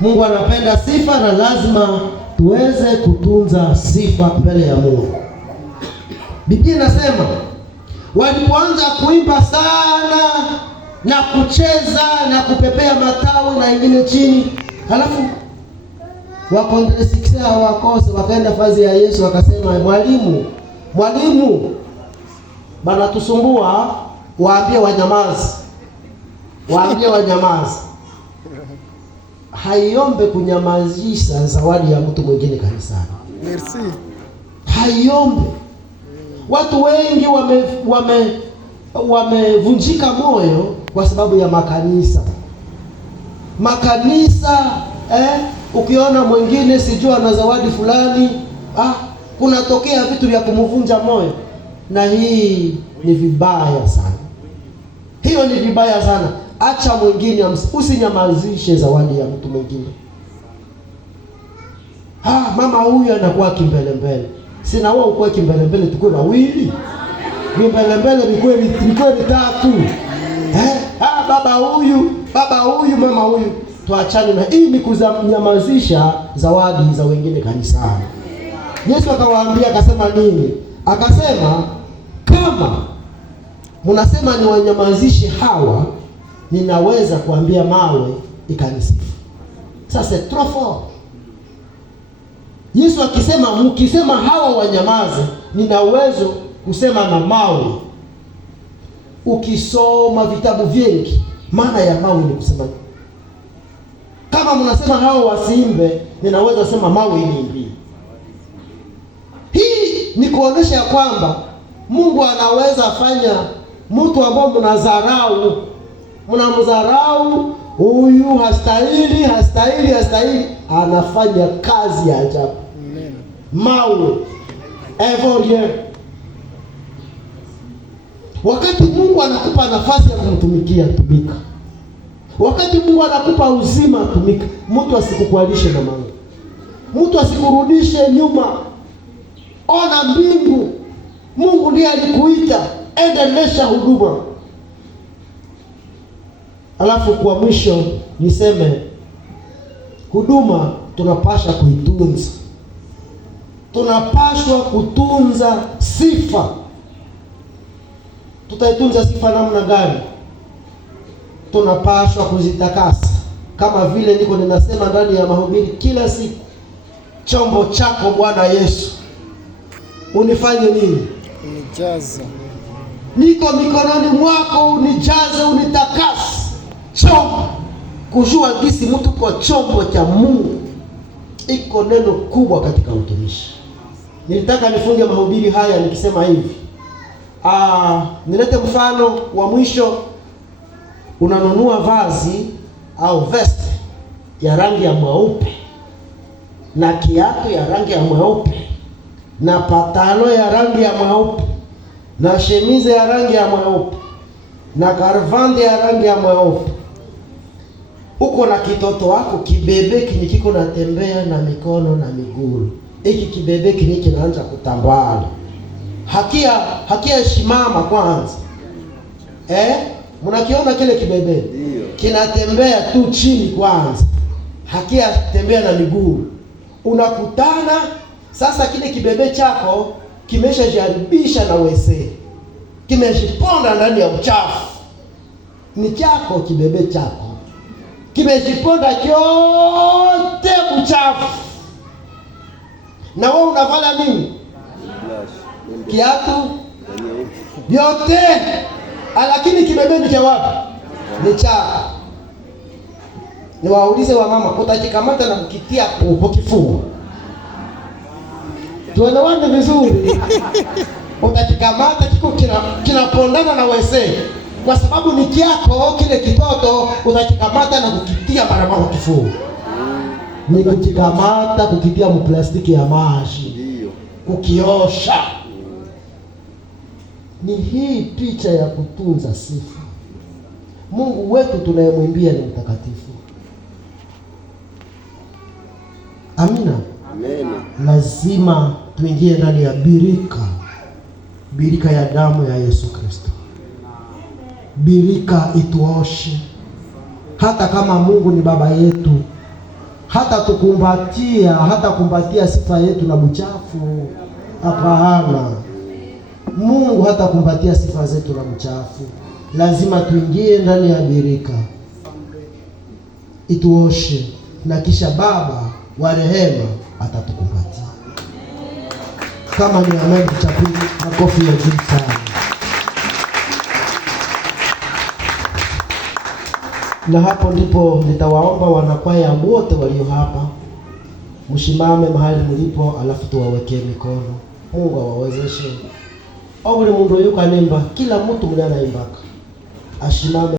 Mungu anapenda sifa na lazima tuweze kutunza sifa mbele ya Mungu. Biblia inasema walipoanza kuimba sana na kucheza na kupepea matawi na ingine chini, halafu wakondesikisia wakose wakaenda fazi ya Yesu wakasema, mwalimu bana tusumbua, waambie wanyamazi. Haiombe kunyamazisha zawadi ya mtu mwingine kanisani. Merci. Haiombe. Watu wengi wamevunjika moyo kwa sababu ya makanisa. Ukiona mwingine sijua na zawadi fulani, kunatokea vitu vya kumvunja moyo, na hii ni vibaya sana. Hiyo ni vibaya sana. Acha mwingine, usinyamazishe zawadi ya mtu mwingine. Mama huyu anakuwa kimbelembele. Sina wewe ukuwe kimbelembele, tukue na wili. Kimbelembele nikwe vitatu. Baba huyu, mama huyu. Tuachane na hii, ni kunyamazisha zawadi za wengine kanisani. Yesu akawaambia, akasema nini? Akasema, kama mnasema ni wanyamazishe hawa, ninaweza kuambia mawe ikanisifu. Sasa trofo. Yesu akisema, mkisema hawa wanyamaze, nina uwezo kusema na mawe. Ukisoma vitabu vingi, maana ya mawe ni kusema. Kama mnasema hawa wasiimbe, ninaweza sema mawe iniimbie. Hii ni kuonesha ya kwamba Mungu anaweza fanya mtu ambao mnamdharau, huyu hastahili, anafanya kazi ya ajabu. Amen. Mawe evorie. Wakati Mungu anakupa nafasi ya kumtumikia, tumika. Wakati Mungu anakupa uzima, tumika. Mtu asikukwalishe na mawe. Mtu asikurudishe nyuma. Ona mbingu. Mungu ndiye alikuita, endelesha huduma. Alafu kwa mwisho niseme, huduma tunapaswa kuitunza. Tunapaswa kutunza sifa. Tutaitunza sifa namna gani? Tunapaswa kuzitakasa. Kama vile niko ninasema ndani ya mahubiri kila siku, chombo chako Bwana Yesu unifanye nini? Unijaze. Niko mikononi mwako, unijaze, unitakase. Chombo. Kujua gisi mtu kwa chombo cha Mungu iko neno kubwa katika utumishi. Nilitaka nifunge mahubiri haya nikisema hivi. Nilete mfano wa mwisho. Unanunua vazi au vest ya rangi ya mweupe na kiatu ya rangi ya mweupe na patalo ya rangi ya mweupe na shemize ya rangi ya mweupe na karvande ya rangi ya mweupe. Uko na kitoto wako kibebe kiko natembea na mikono na miguu. Hiki kibebe kinaanza kutambala. Hakia shimama kwanza. Mnakiona kile kibebe? Kinatembea tu chini kwanza. Hakia tembea na miguu. Unakutana sasa kile kibebe chako kimeshajaribisha na wese. Kimeshiponda ndani ya uchafu. Ni chako kibebe chako. Kimeshiponda kyote uchafu. Na wewe unafanya nini? Kiatu yote. Lakini kibebe ni cha wapi? Ni chako. Niwaulize wa mama, utakikamata na kukitia kwa kifua. Tuelewane vizuri. Utakikamata kiko kinapondana na wese. Kwa sababu ni kiako kile kitoto, utakikamata na kukitia barabara kwa kifua. Ni kukikamata kukitia mplastiki ya maji. Kukiosha. Ni hii picha ya kutunza sifa. Mungu wetu tunayemwimbia ni mtakatifu. Amina. Amen. Lazima tuingie ndani ya birika ya damu ya Yesu Kristo. Birika ituoshe. Hata kama Mungu ni baba yetu, hata kumbatia sifa yetu na buchafu. Hapana, Mungu hata kumbatia sifa zetu na buchafu. Lazima tuingie ndani ya birika ituoshe, na kisha Baba wa rehema atatukumbatia. Kama ni amani, tuchapie makofi ya juu sana. Na hapo ndipo nitawaomba wanakwaya wote walio hapa mshimame mahali mlipo, alafu tuwawekee mikono. Mungu awawezeshe. Au buli mundu yuko anemba, kila mtu mwenye anaimbaka ashimame.